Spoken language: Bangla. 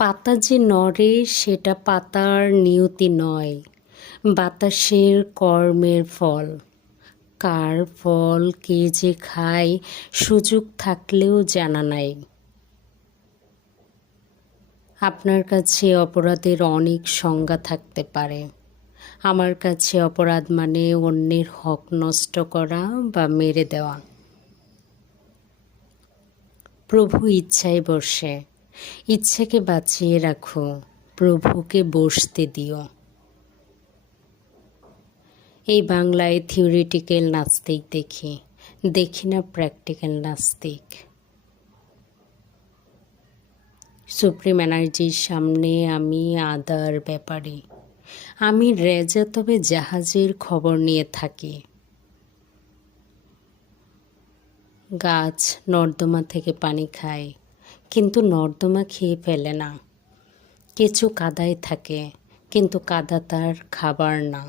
পাতা যে নড়ে সেটা পাতার নিয়তি নয়, বাতাসের কর্মের ফল। কার ফল কে যে খায় সুযোগ থাকলেও জানা নাই। আপনার কাছে অপরাধের অনেক সংজ্ঞা থাকতে পারে। আমার কাছে অপরাধ মানে অন্যের হক নষ্ট করা বা মেরে দেওয়া। প্রভু ইচ্ছায় বসে, ইচ্ছাকে বাঁচিয়ে রাখো, প্রভুকে বসতে দিও। এই বাংলায় থিওরিটিক্যাল নাস্তিক দেখি না প্র্যাকটিক্যাল নাস্তিক। সুপ্রিম এনার্জির সামনে আমি আদার ব্যাপারে, আমি রেজা তবে জাহাজের খবর নিয়ে থাকি। গাছ নর্দমা থেকে পানি খায়, কিন্তু নর্দমা খেয়ে ফেলে না। কেঁচো কাদায় থাকে, কিন্তু কাদা তার খাবার না।